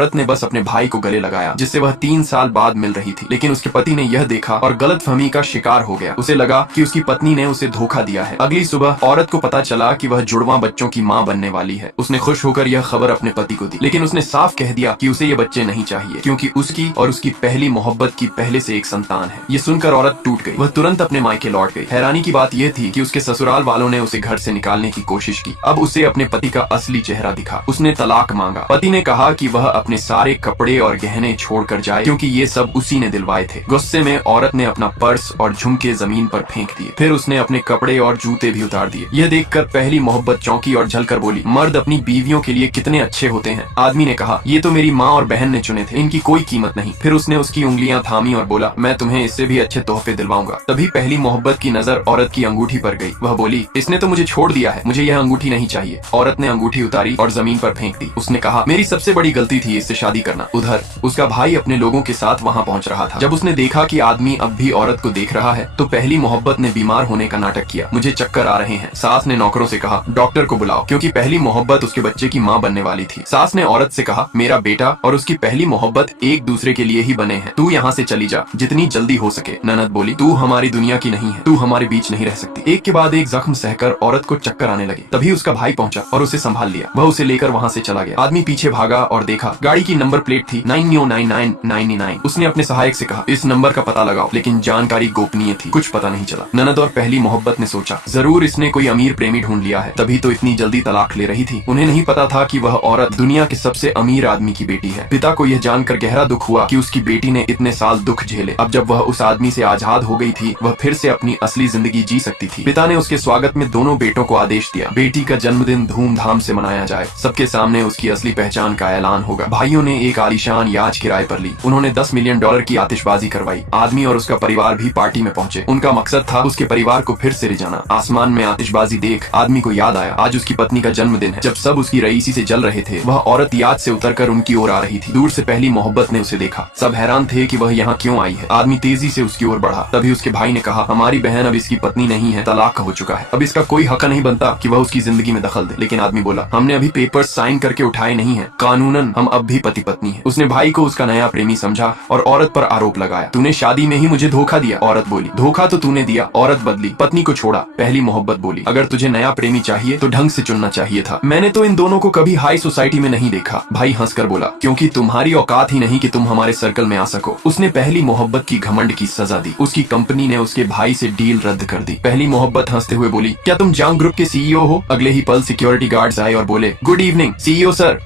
औरत ने बस अपने भाई को गले लगाया जिससे वह 3 साल बाद मिल रही थी, लेकिन उसके पति ने यह देखा और गलतफहमी का शिकार हो गया। उसे लगा कि उसकी पत्नी ने उसे धोखा दिया है। अगली सुबह औरत को पता चला कि वह जुड़वा बच्चों की माँ बनने वाली है। उसने खुश होकर यह खबर अपने पति को दी, लेकिन उसने साफ कह दिया कि उसे ये बच्चे नहीं चाहिए क्योंकि उसकी और उसकी पहली मोहब्बत की पहले से एक संतान है। ये सुनकर औरत टूट गई। वह तुरंत अपने मायके लौट गई। हैरानी की बात यह थी कि उसके ससुराल वालों ने उसे घर से निकालने की कोशिश की। अब उसे अपने पति का असली चेहरा दिखा। उसने तलाक मांगा। पति ने कहा कि वह अपने सारे कपड़े और गहने छोड़कर जाए क्योंकि ये सब उसी ने दिलवाए थे। गुस्से में औरत ने अपना पर्स और झुमके जमीन पर फेंक दिए। फिर उसने अपने कपड़े और जूते भी उतार दिए। यह देखकर पहली मोहब्बत चौंकी और झलकर बोली, मर्द अपनी बीवियों के लिए कितने अच्छे होते हैं। आदमी ने कहा, ये तो मेरी माँ और बहन ने चुने थे, इनकी कोई कीमत नहीं। फिर उसने उसकी उंगलियां थामी और बोला, मैं तुम्हें इससे भी अच्छे तोहफे दिलवाऊंगा। तभी पहली मोहब्बत की नजर औरत की अंगूठी पर गई। वह बोली, इसने तो मुझे छोड़ दिया है, मुझे यह अंगूठी नहीं चाहिए। औरत ने अंगूठी उतारी और जमीन पर फेंक दी। उसने कहा, मेरी सबसे बड़ी गलती थी इससे शादी करना। उधर उसका भाई अपने लोगों के साथ वहाँ पहुँच रहा था। जब उसने देखा कि आदमी अब भी औरत को देख रहा है तो पहली मोहब्बत ने बीमार होने का नाटक किया। मुझे चक्कर आ रहे हैं। सास ने नौकरों से कहा, डॉक्टर को बुलाओ, क्योंकि पहली मोहब्बत उसके बच्चे की माँ बनने वाली थी। सास ने औरत से कहा, मेरा बेटा और उसकी पहली मोहब्बत एक दूसरे के लिए ही बने हैं, तू यहाँ से चली जा जितनी जल्दी हो सके। ननद बोली, तू हमारी दुनिया की नहीं है, तू हमारे बीच नहीं रह सकती। एक के बाद एक जख्म सहकर औरत को चक्कर आने लगे। तभी उसका भाई पहुंचा और उसे संभाल लिया। वह उसे लेकर वहाँ से चला गया। आदमी पीछे भागा और देखा गाड़ी की नंबर प्लेट थी 999999। उसने अपने सहायक से कहा, इस नंबर का पता लगाओ, लेकिन जानकारी गोपनीय थी, कुछ पता नहीं चला। ननद और पहली मोहब्बत ने सोचा, जरूर इसने कोई अमीर प्रेमी ढूंढ लिया है, तभी तो इतनी जल्दी तलाक ले रही थी। उन्हें नहीं पता था कि वह औरत दुनिया के सबसे अमीर आदमी की बेटी है। पिता को यह जानकर गहरा दुख हुआ कि उसकी बेटी ने इतने साल दुख झेले। अब जब वह उस आदमी से आजाद हो गई थी, वह फिर से अपनी असली जिंदगी जी सकती थी। पिता ने उसके स्वागत में दोनों बेटों को आदेश दिया, बेटी का जन्मदिन धूमधाम से मनाया जाए, सबके सामने उसकी असली पहचान का ऐलान होगा। भाइयों ने एक आलीशान याच किराए पर ली। उन्होंने $10 मिलियन की आतिशबाजी करवाई। आदमी और उसका परिवार भी पार्टी में पहुंचे। उनका मकसद था उसके परिवार को फिर से रिझाना। आसमान में आतिशबाजी देख आदमी को याद आया, आज उसकी पत्नी का जन्मदिन है। जब सब उसकी रईसी से जल रहे थे, वह औरत याद से उतरकर उनकी ओर आ रही थी। दूर से पहली मोहब्बत ने उसे देखा। सब हैरान थे कि वह यहाँ क्यों आई है। आदमी तेजी से उसकी ओर बढ़ा। तभी उसके भाई ने कहा, हमारी बहन अब इसकी पत्नी नहीं है, तलाक हो चुका है। अब इसका कोई हक नहीं बनता कि वह उसकी जिंदगी में दखल दे। लेकिन आदमी बोला, हमने अभी पेपर साइन करके उठाए नहीं है, कानूनन हम अब भी पति पत्नी है। उसने भाई को उसका नया प्रेमी समझा और औरत पर आरोप लगाया, तूने शादी में ही मुझे धोखा दिया। औरत बोली, धोखा तो तूने दिया, औरत बदली, पत्नी को छोड़ा। पहली मोहब्बत बोली, अगर तुझे नया प्रेमी चाहिए तो ढंग से चुनना चाहिए था, मैंने तो इन दोनों को कभी हाई सोसाइटी में नहीं देखा। भाई हंसकर बोला, क्योंकि तुम्हारी औकात ही नहीं कि तुम हमारे सर्कल में आ सको। उसने पहली मोहब्बत की घमंड की सजा दी। उसकी कंपनी ने उसके भाई से डील रद्द कर दी। पहली मोहब्बत हंसते हुए बोली, क्या तुम जांग ग्रुप के CEO हो? अगले ही पल सिक्योरिटी गार्ड्स आए और बोले, गुड इवनिंग CEO सर।